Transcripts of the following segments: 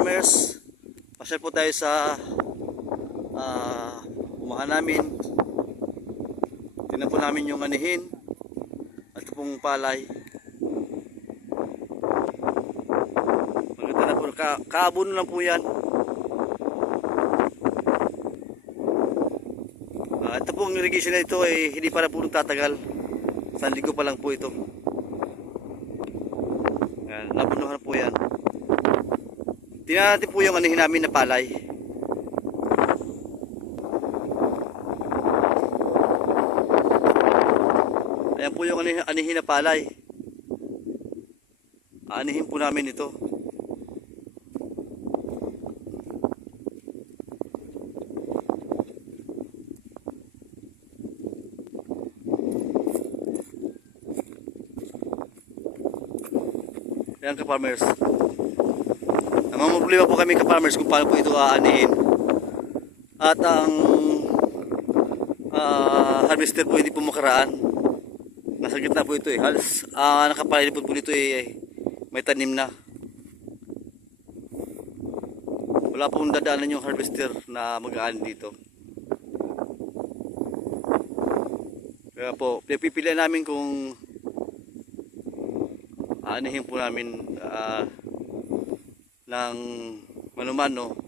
farmers, pasyal po tayo sa uh, umahan namin. Tingnan po namin yung anihin at ito pong palay. Maganda na po, ka kaabon lang po yan. Ah, ito pong irrigation na ito ay hindi para po tatagal. Isang linggo pa lang po ito. Yan, nabunuhan po yan. Tingnan natin po yung anihin namin na palay. Ayan po yung anihin, anihin na palay. Anihin po namin ito. Ayan ka-farmers. Namamroblema po kami ka-farmers kung paano po ito aanihin. At ang ah, harvester po hindi po makaraan. Nasa gitna po ito eh. Halos uh, nakapalipot po dito eh, may tanim na. Wala pong dadaanan yung harvester na mag-aan dito. Kaya po, pipilian namin kung aanihin po namin ah, ng manumano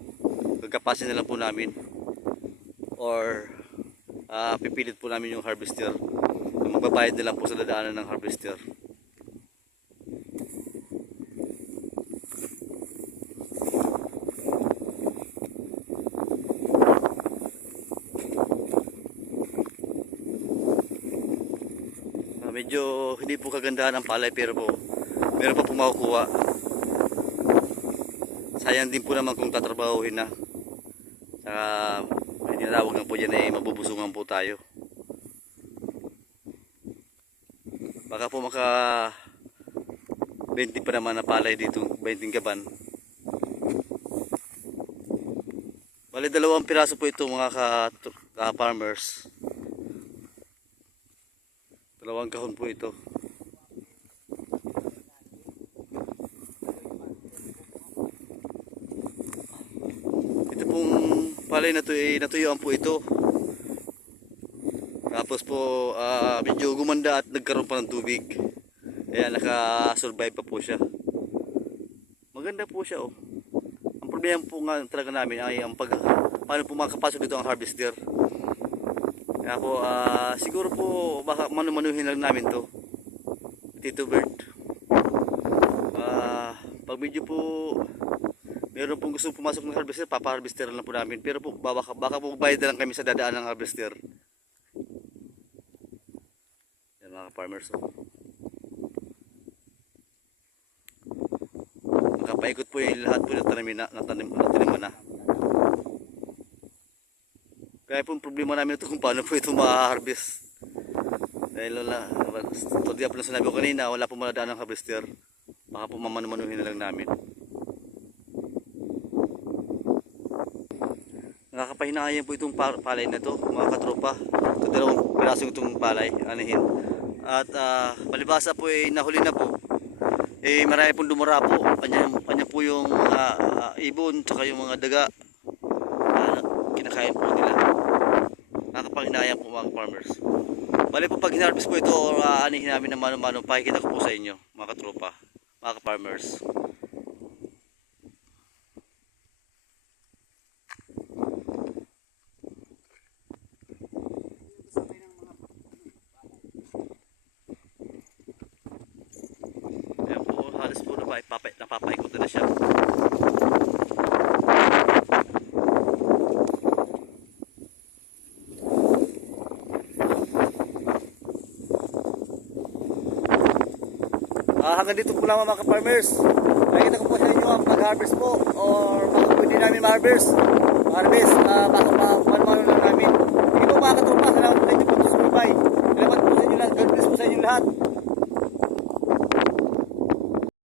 gagapasin na lang po namin. Or ah, pipilit po namin yung harvester. Magbabayad na lang po sa dadaanan ng harvester. Ah, medyo hindi po kagandahan ang palay pero po meron pa po makukuha sayang din po naman kung tatrabahuhin na. Saka hindi natawag na po dyan eh mabubusungan po tayo. Baka po maka 20 pa naman na palay dito 20 gaban. Bali dalawang piraso po ito mga ka, ka farmers dalawang kahon po ito pong palay na to eh, natuyuan po ito. Tapos po ah, medyo gumanda at nagkaroon pa ng tubig. Kaya naka-survive pa po siya. Maganda po siya oh. Ang problema po nga talaga namin ay ang pag paano po makapasok dito ang harvester. Kaya po ah, siguro po baka manumanuhin lang namin to Tito Bird ah, pag medyo po meron pong gusto pumasok ng harvester, papa-harvester lang po namin. Pero po, baka, baka po bayad na lang kami sa dadaan ng harvester. Yan mga farmers. Oh. Nakapaikot po yung lahat po ng tanamin na, na, tanim, na na. Kaya po problema namin ito kung paano po ito ma-harvest. Dahil wala, tulad po na sinabi ko kanina, wala po maladaan ng harvester. Baka po mamanumanuhin na lang namin. Nakakapahinahayang po itong pa- palay na to mga katropa. Ito dalawang pirasong itong palay, anihin. At palibasa po ay nahuli na po. Eh marami pong dumura po. Kanya, kanya po yung mga ah, ibon tsaka yung mga daga. Ah, kinakain po nila. Nakakapahinahayang po mga farmers. Bali po pag hinarvest po ito uh, anihin namin ng mano-mano, pakikita ko po sa inyo mga katropa, mga farmers. Ayan po, na papay, napapaikot na siya. Ah, hanggang dito po lamang mga farmers. Nakikita ko po sa inyo ang pag-harvest po or baka pwede namin ma-harvest. Harvest, ah, baka ma-mano